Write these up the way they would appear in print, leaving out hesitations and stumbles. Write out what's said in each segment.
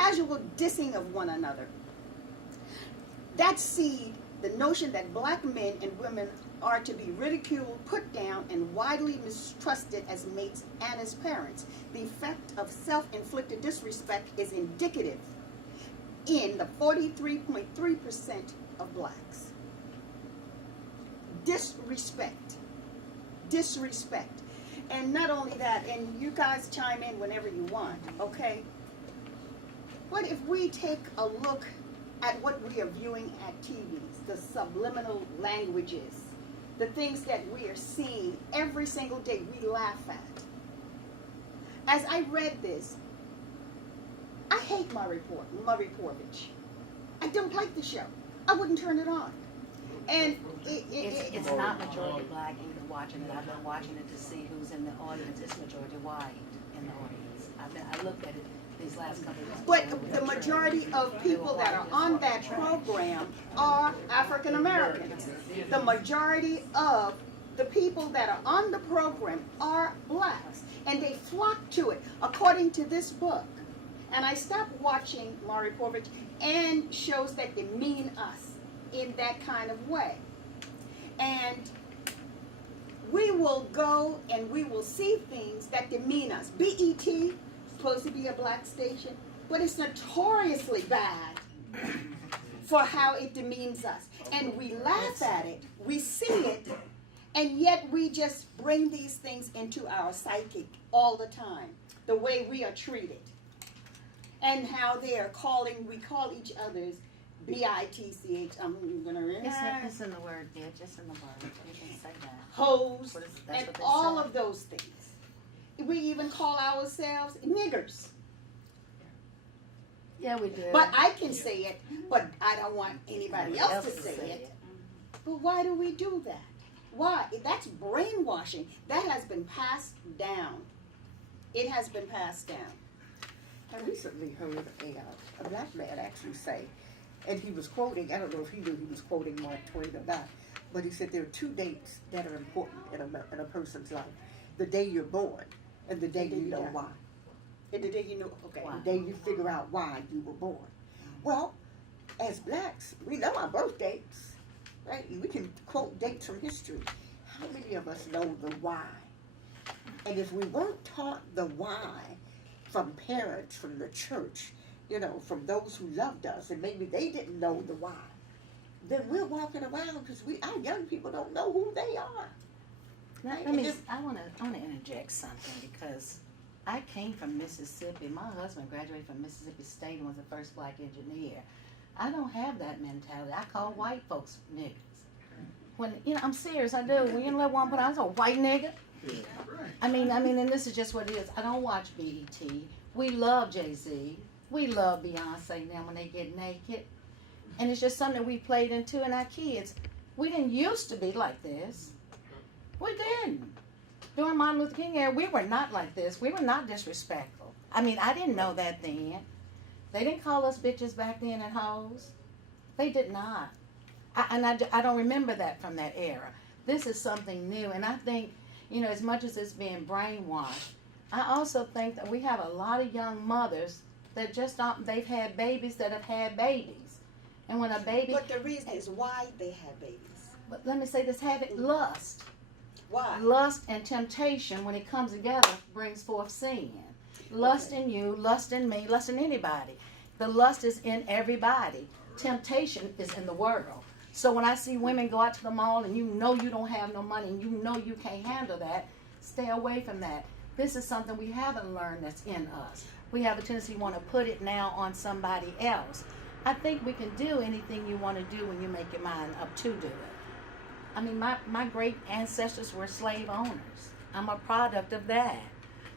casual dissing of one another. That seed, the notion that black men and women are to be ridiculed, put down, and widely mistrusted as mates and as parents. The effect of self-inflicted disrespect is indicative in the 43.3% of blacks. Disrespect. Disrespect. And not only that, and you guys chime in whenever you want, okay? What if we take a look at what we are viewing at TVs, the subliminal languages, the things that we are seeing every single day, we laugh at. As I read this, I hate Maury Povich. I don't like the show. I wouldn't turn it on. And it's not majority black either watching it. I've been watching it to see who's in the audience. It's majority white in the audience. I looked at it these last couple of years. But the majority of people that are on that program are African Americans. The majority of the people that are on the program are blacks. And they flock to it, according to this book. And I stopped watching Maury Povich and shows that demean us in that kind of way. And we will go and we will see things that demean us. BET, supposed to be a black station, but it's notoriously bad for how it demeans us. And we laugh at it, we see it, and yet we just bring these things into our psychic all the time, the way we are treated. And how they are calling, we call each other's B-I-T-C-H, I'm gonna It's in the word, bitch. It's in the word. You can say that. hoes, That's and what they all say. of those things. We even call ourselves niggers. Yeah, we do. But I can say it, but I don't want anybody else to say it. But why do we do that? Why? That's brainwashing. That has been passed down. It has been passed down. I recently heard a black man actually say, and he was quoting, I don't know if he knew he was quoting Mark Twain or not, but he said there are two dates that are important in a person's life. The day you're born and the day you know why. And the day you know, okay. The day you figure out why you were born. Well, as blacks, we know our birth dates, right? We can quote dates from history. How many of us know the why? And if we weren't taught the why from parents, from the church, from those who loved us, and maybe they didn't know the why, then we're walking around because our young people don't know who they are. Right? I want to interject something because I came from Mississippi. My husband graduated from Mississippi State and was the first black engineer. I don't have that mentality. I call white folks niggas. When I'm serious, I do. When you let one put on, I say, white nigga. I mean, and this is just what it is. I don't watch BET. We love Jay-Z. We love Beyonce now when they get naked. And it's just something we played into in our kids. We didn't used to be like this. We didn't. During Martin Luther King era, we were not like this. We were not disrespectful. I mean, I didn't know that then. They didn't call us bitches back then and hoes. They did not. I don't remember that from that era. This is something new. And I think, as much as it's being brainwashed, I also think that we have a lot of young mothers that just don't, they've had babies that have had babies. And when a baby... But the reason is why they have babies. But let me say this, having lust. Why? Lust and temptation, when it comes together, brings forth sin. Lust in you, lust in me, lust in anybody. The lust is in everybody. Temptation is in the world. So when I see women go out to the mall and you know you don't have no money and you know you can't handle that, stay away from that. This is something we haven't learned that's in us. We have a tendency to want to put it now on somebody else. I think we can do anything you want to do when you make your mind up to do it. I mean, my great ancestors were slave owners. I'm a product of that.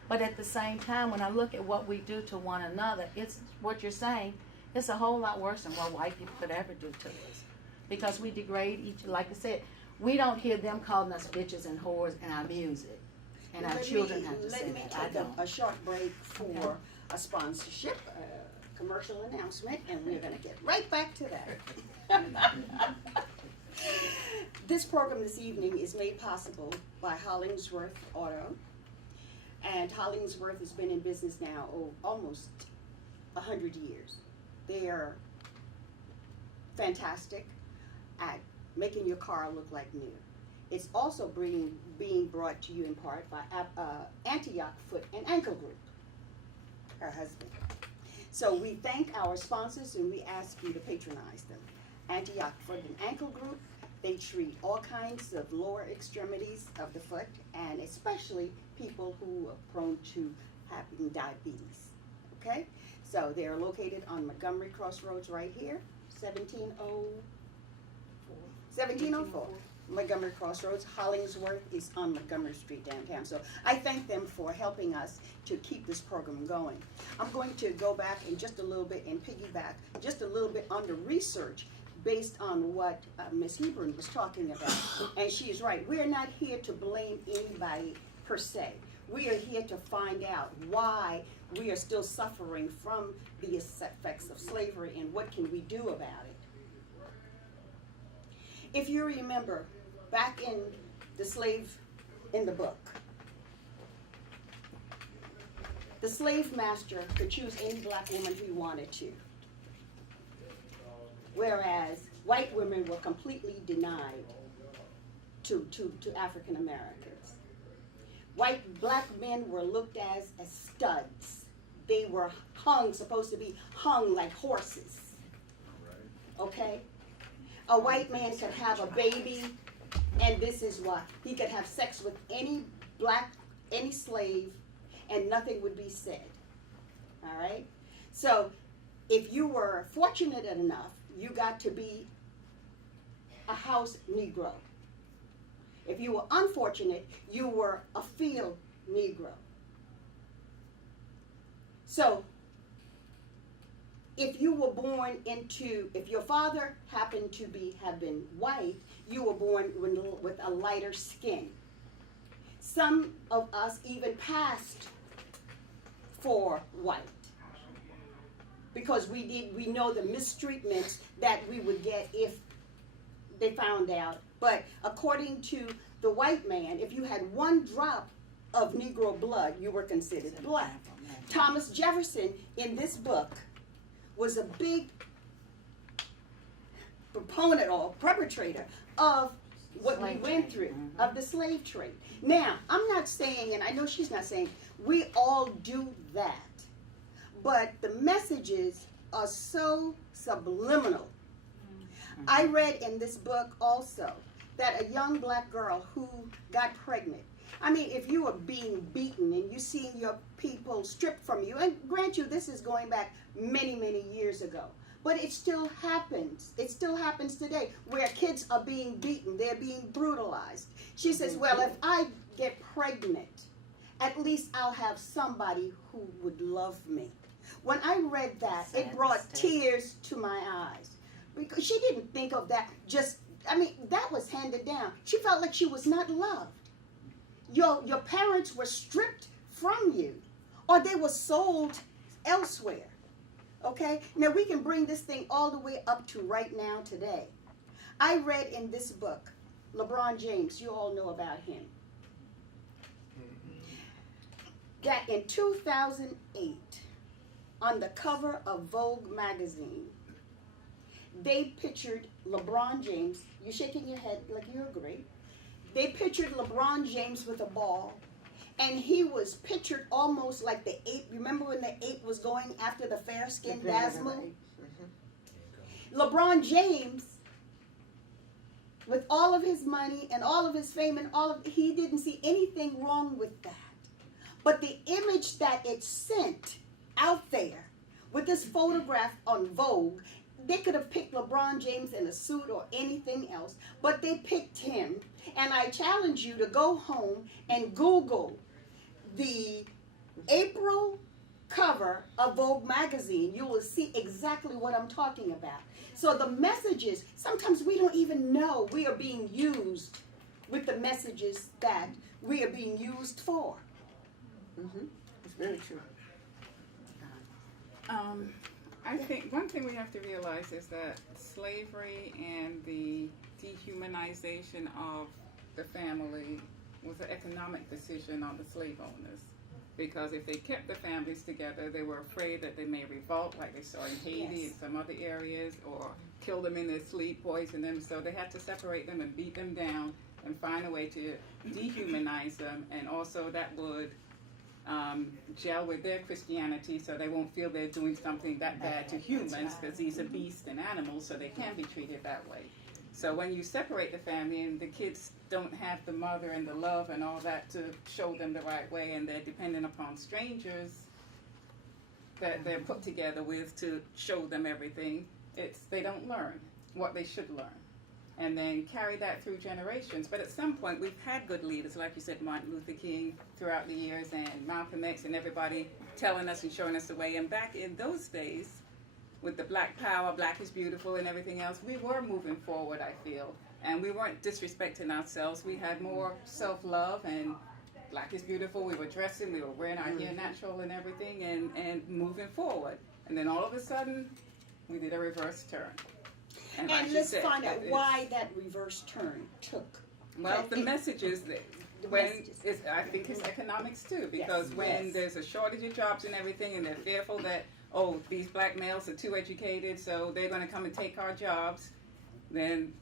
But at the same time, when I look at what we do to one another, it's what you're saying, it's a whole lot worse than what white people could ever do to us. Because we degrade each, like I said, we don't hear them calling us bitches and whores in our music. And our children have to say that. I don't. A short break for a sponsorship, commercial announcement, and we're going to get right back to that. This program this evening is made possible by Hollingsworth Auto. And Hollingsworth has been in business now almost 100 years. They are fantastic at making your car look like new. It's also being brought to you in part by Antioch Foot and Ankle Group, her husband. So we thank our sponsors and we ask you to patronize them. Antioch Foot and Ankle Group, they treat all kinds of lower extremities of the foot, and especially people who are prone to having diabetes. Okay? So they're located on Montgomery Crossroads right here, 1704. Montgomery Crossroads. Hollingsworth is on Montgomery Street downtown. So I thank them for helping us to keep this program going. I'm going to go back in just a little bit and piggyback just a little bit on the research based on what Ms. Hebron was talking about. And she is right. We're not here to blame anybody per se. We are here to find out why we are still suffering from the effects of slavery and what can we do about it. If you remember, back in the book, the slave master could choose any black woman he wanted to, whereas white women were completely denied to African Americans. Black men were looked as studs. They were supposed to be hung like horses. Okay? A white man could have a baby, and this is what he could have sex with any slave, and nothing would be said. All right? So if you were fortunate enough, you got to be a house Negro. If you were unfortunate, you were a field Negro. So if you were born if your father happened to have been white, you were born with a lighter skin. Some of us even passed for white because we know the mistreatments that we would get if they found out. But according to the white man, if you had one drop of Negro blood, you were considered black. Thomas Jefferson, in this book, was a big proponent or perpetrator of what we went through, of the slave trade. Now, I'm not saying, and I know she's not saying, we all do that. But the messages are so subliminal. I read in this book also that a young black girl who got pregnant, I mean, if you are being beaten and you see your people stripped from you, and grant you this is going back many, many years ago, but it still happens. It still happens today where kids are being beaten. They're being brutalized. She says, well, if I get pregnant, at least I'll have somebody who would love me. When I read that, it brought tears to my eyes because she didn't think of that that was handed down. She felt like she was not loved. Your parents were stripped from you, or they were sold elsewhere. Okay? Now we can bring this thing all the way up to right now today. I read in this book, LeBron James, you all know about him, that in 2008, on the cover of Vogue magazine, they pictured LeBron James. You're shaking your head like you agree. They pictured LeBron James with a ball, and he was pictured almost like the ape. Remember when the ape was going after the fair-skinned Dazzle? LeBron James, with all of his money and all of his fame and he didn't see anything wrong with that. But the image that it sent out there with this photograph on Vogue, they could have picked LeBron James in a suit or anything else, but they picked him. And I challenge you to go home and Google the April cover of Vogue magazine. You will see exactly what I'm talking about. So the messages, sometimes we don't even know we are being used with the messages that we are being used for. Mm-hmm. It's very true. I think one thing we have to realize is that slavery and the dehumanization of the family was an economic decision on the slave owners. because if they kept the families together, they were afraid that they may revolt, like they saw in Haiti Yes. and some other areas, or kill them in their sleep, poison them. So they had to separate them and beat them down and find a way to dehumanize them, and also that would gel with their Christianity, so they won't feel they're doing something that bad to humans, because these are beasts and animals, so they can be treated that way. So when you separate the family and the kids don't have the mother and the love and all that to show them the right way, and they're dependent upon strangers that they're put together with to show them everything, they don't learn what they should learn. And then carry that through generations. But at some point, we've had good leaders, like you said, Martin Luther King throughout the years, and Malcolm X, and everybody telling us and showing us the way. And back in those days, with the Black Power, Black is Beautiful, and everything else, we were moving forward, I feel. And we weren't disrespecting ourselves. We had more self-love, and Black is Beautiful. We were dressing, we were wearing our hair natural and everything, and moving forward. And then all of a sudden, we did a reverse turn. And like you let's said, find out that why that reverse turn took. well, the message is that The when messages. I think it's economics too, because Yes, when yes. there's a shortage of jobs and everything, and they're fearful that these black males are too educated, so they're going to come and take our jobs, then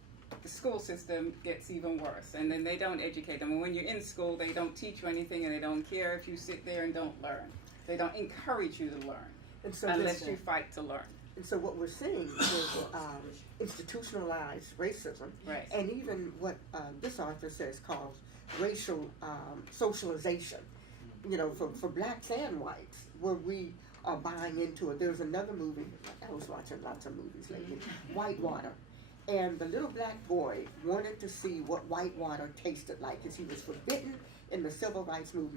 the school system gets even worse, and then they don't educate them. And when you're in school, they don't teach you anything, and they don't care if you sit there and don't learn. They don't encourage you to learn And so unless this, you fight to learn. and so what we're seeing is institutionalized racism, Right. and even what this author says calls racial socialization. You know, for blacks and whites, where we are buying into it. There's another movie. I was watching lots of movies lately. Whitewater. And the little black boy wanted to see what whitewater tasted like, because he was forbidden in the civil rights movement.